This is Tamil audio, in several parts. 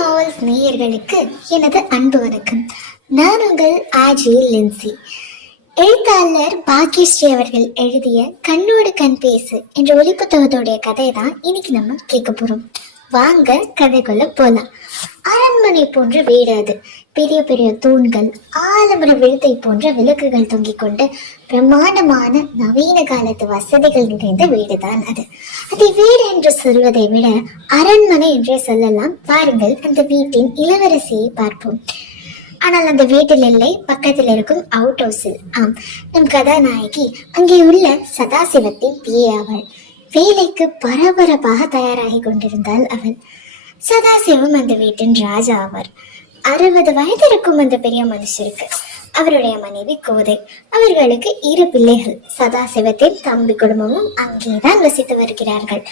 நாவல்ஸ் நேயர்களுக்கு எனது அன்பு வணக்கம். நான் உங்கள் ஆஜி லின்சி. எழுத்தாளர் பாக்கியஸ்ரீ அவர்கள் எழுதிய கண்ணோடு கண் பேசு என்ற ஒலிப்புத்தகத்தோடைய கதையை தான் இன்னைக்கு நம்ம கேட்க போறோம். வாங்க கதைக்குள்ள போலாம். அரண்மனை போன்ற வீடு அது. பெரிய பெரிய தூண்கள், ஆலமர விழுத்தை போன்ற விளக்குகள் தொங்கிக் கொண்டு பிரம்மாண்டமான நவீன காலத்து வசதிகள் நிறைந்த வீடுதான் அது. அதை வீடு என்று சொல்வதை விட அரண்மனை என்றே சொல்லலாம். பாருங்கள், அந்த வீட்டின் இளவரசியை பார்ப்போம். ஆனால் அந்த வீட்டில் இல்லை, பக்கத்தில் இருக்கும் அவுட் ஹவுஸில். ஆம், நம் கதாநாயகி அங்கே உள்ள சதாசிவத்தின் பிஏ அவள். வேலைக்கு பரபரப்பாக தயாராகி கொண்டிருந்தாள் அவள். சதாசிவம் அந்த வீட்டின் ராஜா ஆவார். 60 வயது இருக்கும் அந்த பெரிய மனுஷருக்கு. அவருடைய மனைவி கோதை. அவர்களுக்கு 2 பிள்ளைகள். சதாசிவத்தின் தம்பி குடும்பமும் அங்கேதான் வசித்து வருகிறார்கள்.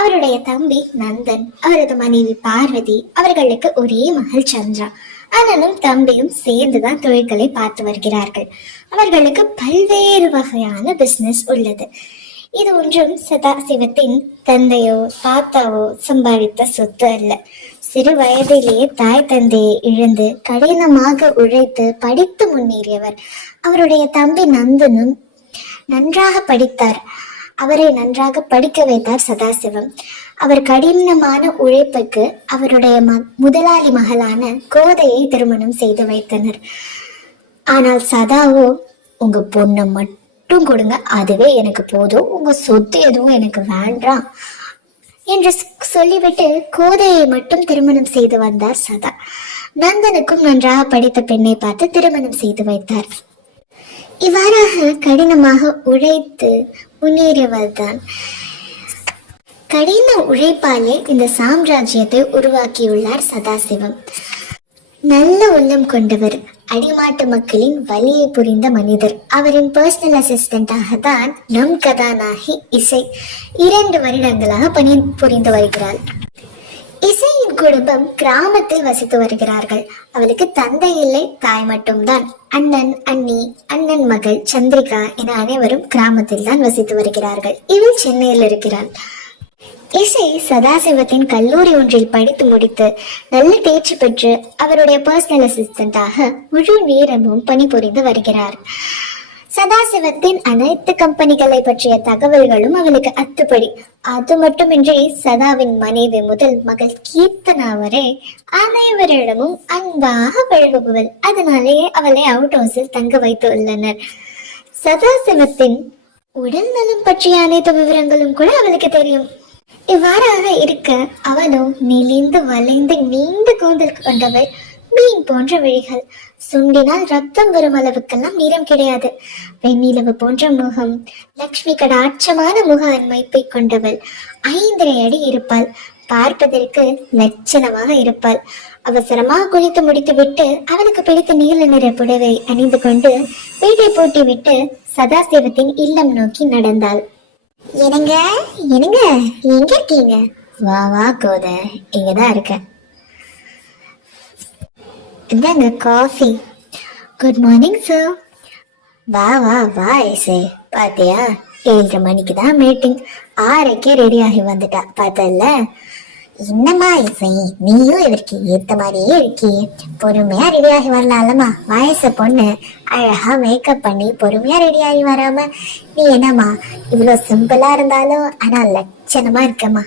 அவருடைய தம்பி நந்தன், அவரது மனைவி பார்வதி, அவர்களுக்கு ஒரே மகள் சந்திரா. ஆனாலும் தம்பியும் சேர்ந்துதான் தொழில்களை பார்த்து வருகிறார்கள். அவர்களுக்கு பல்வேறு வகையான பிசினஸ் உள்ளது. இது ஒன்றும் சதாசிவத்தின் தந்தையோ தாத்தாவோ சம்பாதித்த சொத்து அல்ல. சிறு வயதிலேயே தாய் தந்தையை இழந்து கடினமாக உழைத்து படித்து முன்னேறியவர். அவருடைய தம்பி நந்தனும் நன்றாக படித்தார். அவரை நன்றாக படிக்க வைத்தார் சதாசிவம். அவர் கடினமான உழைப்புக்கு அவருடைய முதலாளி மகளான கோதையை திருமணம் செய்து வைத்தனர். ஆனால் சதாவோ, உங்க பொண்ணை மட்டும் கொடுங்க, அதுவே எனக்கு போதும், உங்க சொத்து எதுவும் எனக்கு வேண்டாம் என்று சொல்லிவிட்டு கோதையை மட்டும் திருமணம் செய்து வந்தார் சதா. நந்தனுக்கும் நன்றாக படித்த பெண்ணை பார்த்து திருமணம் செய்து வைத்தார். இவ்வாறாக கடினமாக உழைத்து முன்னேறியவர்தான். கடின உழைப்பாலே இந்த சாம்ராஜ்யத்தை உருவாக்கியுள்ளார் சதாசிவம். நல்ல உள்ளம் கொண்டவர், அடிமாட்டு மக்களின் வலியை புரிந்த மனிதர். அவரின் பர்சனல் அசிஸ்டண்டாக தான் நம் கதாநாயகி இசை 2 வருடங்களாக பணி புரிந்து வருகிறாள். இசையின் குடும்பம் கிராமத்தில் வசித்து வருகிறார்கள். அவளுக்கு தந்தை இல்லை, தாய் மட்டும்தான். அண்ணன், அண்ணி, அண்ணன் மகள் சந்திரிகா என அனைவரும் கிராமத்தில் தான் வசித்து வருகிறார்கள். இவள் சென்னையில் இருக்கிறாள். இசை சதாசிவத்தின் கல்லூரி ஒன்றில் படித்து முடித்து நல்ல தேர்ச்சி பெற்று அவருடைய பர்சனல் அசிஸ்டண்டாக முழு நேரமும் பணிபுரிந்து வருகிறார். சதாசிவத்தின் அனைத்து கம்பெனிகளை பற்றிய தகவல்களும் அவளுக்கு அத்துப்படி. அது மட்டுமின்றி சதாவின் மனைவி முதல் மகள் கீர்த்தனா வரை அனைவரிடமும் அன்பாக பழகுபவள். அதனாலேயே அவளை அவுட் ஹவுஸில் தங்க வைத்து உள்ளனர். சதாசிவத்தின் உடல் நலம் பற்றிய அனைத்து விவரங்களும் கூட அவளுக்கு தெரியும். இவ்வாறாக இருக்க அவனோ நெளிந்து வளைந்து நீண்ட கூந்தல் கொண்டவள், மீன் போன்ற விழிகள், சுண்டினால் ரத்தம் வரும் அளவுக்கெல்லாம் நிறம் கிடையாது, வெண்ணிலவு போன்ற முகம், லக்ஷ்மி கடாட்சமான முக அமைப்பை கொண்டவள், 5 அடி இருப்பாள், பார்ப்பதற்கு லட்சணமாக இருப்பாள். அவசரமாக குளித்து முடித்து விட்டு அவளுக்கு பிடித்த நீல நிற புடவை அணிந்து கொண்டு வீட்டை பூட்டி விட்டு சதாசிவத்தின் இல்லம் நோக்கி நடந்தாள். என்னங்க என்னங்க, எங்க இருக்கீங்க? வா வா கோத, இங்கதான் இருக்கேன். இந்தாங்க காஃபி. Good morning sir. வா வா வா இசை, பாத்தியா 7:30 மணிக்கு தான் மீட்டிங், 6:00க்கே ரெடி ஆகி வந்துட்டா, பார்த்தல. என்னம்மா இசை, நீயும் இதற்கு ஏத்த மாதிரியே இருக்கி, பொறுமையா ரெடி ஆகி வரலாம்மா. வயசு பொண்ணு, அழகா மேக்கப் பண்ணி பொறுமையா ரெடி ஆகி வராம நீ என்னம்மா இவ்வளோ சிம்பிளா இருந்தாலும் ஆனா லட்சணமா இருக்கம்மா.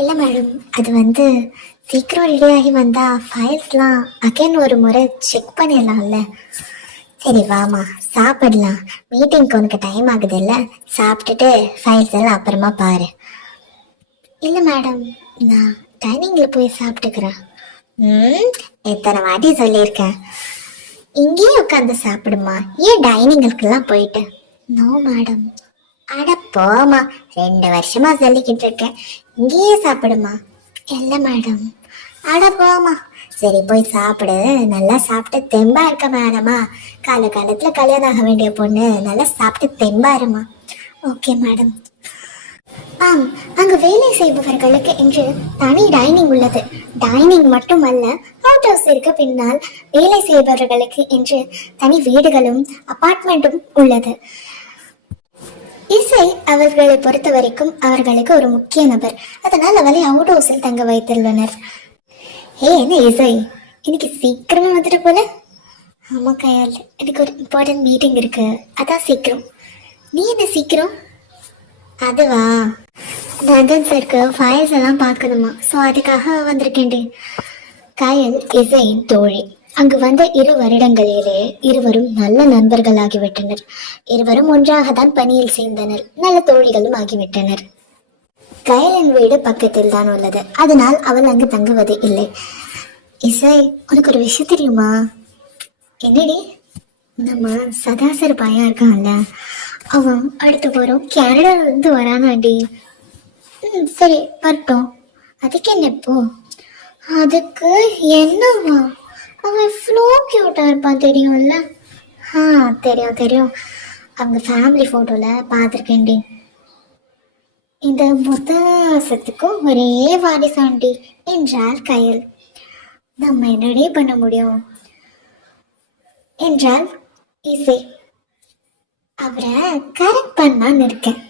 இல்ல மேடம், அது சீக்கிரம் ரெடி ஆகி வந்தா ஃபைல்ஸ்லாம் அகைன் ஒரு முறை செக் பண்ணிடலாம்ல. சரி வாமா சாப்பிடலாம், மீட்டிங்க்கு உனக்கு டைம் ஆகுது இல்ல, சாப்பிட்டுட்டு ஃபைல்ஸ் எல்லாம் அப்புறமா பாரு. இல்ல மேடம், நான் டைனிங்ல போய் சாப்பிட்டுக்கிறேன். எத்தனை வாட்டி சொல்லியிருக்கேன், இங்கேயே உட்காந்து சாப்பிடுமா, ஏன் டைனிங்களுக்கெல்லாம் போயிட்டு? No madam. அட போமா, 2 வருஷமா சொல்லிக்கிட்டு இருக்கேன், இங்கேயே சாப்பிடுமா. இல்ல மேடம். அட போமா. சரி போய் சாப்பிடு, நல்லா சாப்பிட்டு தெம்பா இருக்க மேடமா. காலத்துல கல்யாணம் ஆக வேண்டிய பொண்ணு, நல்லா சாப்பிட்டு தெம்பா இருமா. Okay madam. ஆம், அங்கு வேலை செய்பவர்களுக்கு என்று தனி டைனிங் உள்ளது. டைனிங் மட்டுமல்ல, அவுட் ஹவுஸ் இருக்க பின்னால் வேலை செய்பவர்களுக்கு என்று தனி வீடுகளும் அபார்ட்மெண்ட்டும் உள்ளது. இசை அவர்களை பொறுத்த வரைக்கும் அவர்களுக்கு ஒரு முக்கிய நபர். அதனால் அவளை அவுட் ஹவுஸில் தங்க வைத்துள்ளனர். ஹே, என்ன இசை, இன்னைக்கு சீக்கிரமா வந்துட்டு போல. ஆமா கயால், எனக்கு ஒரு இம்பார்ட்டன்ட் மீட்டிங் இருக்கு, அதான் சீக்கிரம். நீ என்ன சீக்கிரம்? அதுவா, நந்தன் சருக்கு ஃபைல்ஸ் எல்லாம் பார்க்கணுமா, ஸோ அதுக்காக வந்திருக்கேன்டி. கயல் இசையின் தோழி. அங்கு வந்த 2 வருடங்களிலே இருவரும் நல்ல நண்பர்களாகிவிட்டனர். இருவரும் ஒன்றாகத்தான் பணியில் சேர்ந்தனர், நல்ல தோழிகளும் ஆகிவிட்டனர். கயலின் வீடு பக்கத்தில் தான் உள்ளது, அதனால் அவள் அங்கு தங்குவது இல்லை. இசை, உனக்கு ஒரு விஷயம் தெரியுமா? என்னடி? நம்ம சதாசர் பையன் இருக்கான்ல, அவன் அடுத்த வாரம் கேனடால இருந்து வரானாடி. சரி வரட்டும், அதுக்கு என்ன இப்போ? அதுக்கு என்னவா, அவன் இவ்வளோ கியூட்டா இருப்பான் தெரியும்ல. தெரியும் தெரியும், அவங்க ஃபேமிலி போட்டோல பார்த்துருக்கேன்டி. இந்த முதத்துக்கும் ஒரே வாரிசாண்டி என்றாள் கயல். நம்ம என்னடே பண்ண முடியும் என்றால் இசை. அவரை கரெக்ட் பண்ணான்னு இருக்கேன்.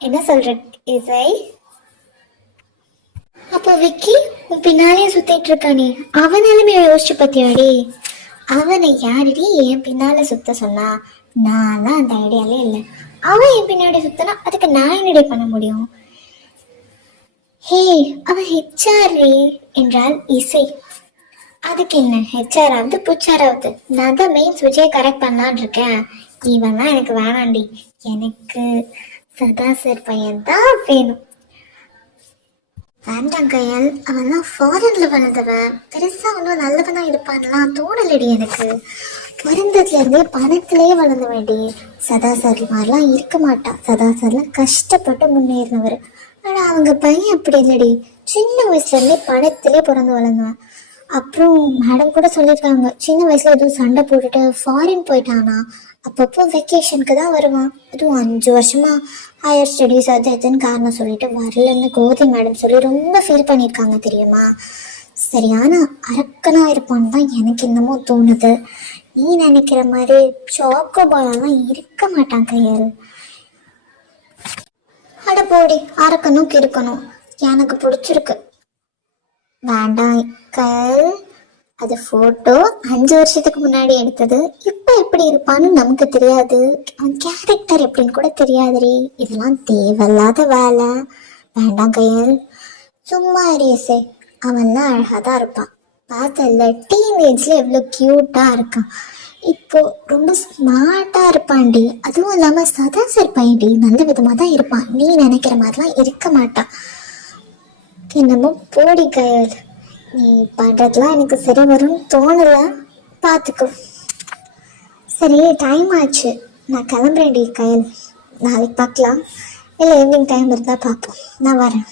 என்ன சொல்ற இசை? அப்போ விக்கி உன் பின்னாலே சுத்திட்டு இருக்கானே, அவனாலுமே யோசிச்சு பத்தியாடி? அவனை யாரடி என் பின்னால சுத்த சொன்னா? நான்லாம் அந்த ஐடியாலே இல்லை. அவன் என் பின்னாடி சுத்தனா அதுக்கு நான் என்னடி பண்ண முடியும்? ஹே, அவன் ஹெச்ஆர் என்றால் இசை. அதுக்கு என்ன, ஹெச்ஆராவது புச்சாராவது, நான் தான் மெயின் சுவிட்சை கரெக்ட் பண்ணலான் இருக்கேன். இவன் தான் எனக்கு வேணாண்டி, எனக்கு சதாசர் பையன் தான் வேணும். வேண்டாம் கயல், அவன்லாம் ஃபாரின்ல வளர்ந்தவன், பெருசா ஒன்றும் நல்லவனா இருப்பான்லாம் தோணலடி எனக்கு. பிறந்ததுல இருந்தே பணத்திலேயே வளர்ந்த வேண்டி. சதாசர் மாதிரிலாம் இருக்க மாட்டான். சதாசர்லாம் கஷ்டப்பட்டு முன்னேறினவர். ஆனா அவங்க பையன் அப்படி இல்லடி, சின்ன வயசுல இருந்தே பணத்திலே பிறந்து வளர்ந்தவன். அப்புறம் மேடம் கூட சொல்லியிருக்காங்க, சின்ன வயசுல எதுவும் சண்டை போட்டுட்டு ஃபாரின் போயிட்டானா, அப்பப்போ வெக்கேஷனுக்கு தான் வருவான். அதுவும் 5 வருஷமா ஹையர் ஸ்டடீஸ் அது இதுன்னு காரணம் சொல்லிட்டு வரலன்னு கோதி மேடம் சொல்லி ரொம்ப ஃபீல் பண்ணியிருக்காங்க தெரியுமா. சரியான அரக்கனா இருப்பான்னு தான் எனக்கு என்னமோ தோணுது. நீ நினைக்கிற மாதிரி சாக்கோ பாலெல்லாம் இருக்க மாட்டான் கையல். அட போடி, அரக்கணும் கிறுக்கணும் எனக்கு பிடிச்சிருக்கு. வேண்டாம் கயல், அது போட்டோ 5 வருஷத்துக்கு முன்னாடி எடுத்தது. இப்ப எப்படி இருப்பான்னு நமக்கு தெரியாது, அவன் கேரக்டர் எப்படின்னு கூட தெரியாதுரி. இதெல்லாம் தேவையில்லாத வேலை. வேண்டாம் கயல், சும்மா இசை. அவன்லாம் அழகா தான் இருப்பான். பார்த்தல, டீனேஜ்ல எவ்வளோ கியூட்டா இருக்கான். இப்போ ரொம்ப ஸ்மார்ட்டா இருப்பான்டி. அதுவும் இல்லாம சதாசர் பையன்டி, நல்ல விதமா தான் இருப்பான். நீ நினைக்கிற மாதிரிலாம் இருக்க மாட்டான். என்னமோ போடி கயல், நீ பண்றதுலாம் எனக்கு சரி வரும்னு தோணல, பார்த்துக்கோ. சரி, டைம் ஆச்சு, நான் கிளம்புறேன்டி கயல். நாளைக்கு பார்க்கலாம், இல்லை ஈவினிங் டைம் இருந்தால் பார்ப்போம். நான் வரேன்.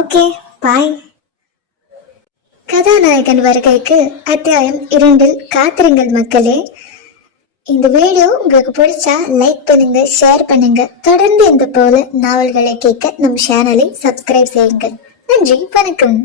ஓகே, பாய். கதாநாயகன் வருகைக்கு அத்தியாயம் 2 காத்திருங்கள் மக்களே. இந்த வீடியோ உங்களுக்கு பிடிச்சா லைக் பண்ணுங்க, ஷேர் பண்ணுங்க. தொடர்ந்து இந்த போல நாவல்களை கேட்க நம் சேனலை சப்ஸ்கிரைப் செய்யுங்கள். நன்றி, வணக்கம்.